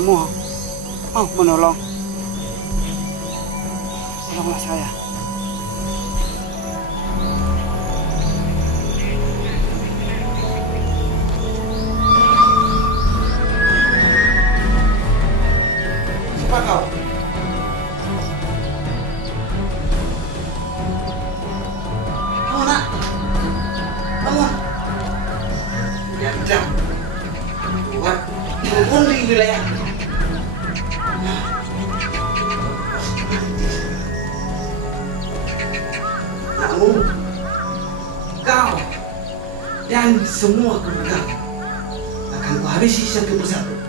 kamu mau menolong, tolonglah saya. Siapa kau? Kamu nak? Kamu? Ya udah. Buat turun di wilayah. Namun kau dan semua keluarga akan kuhabisi satu persatu.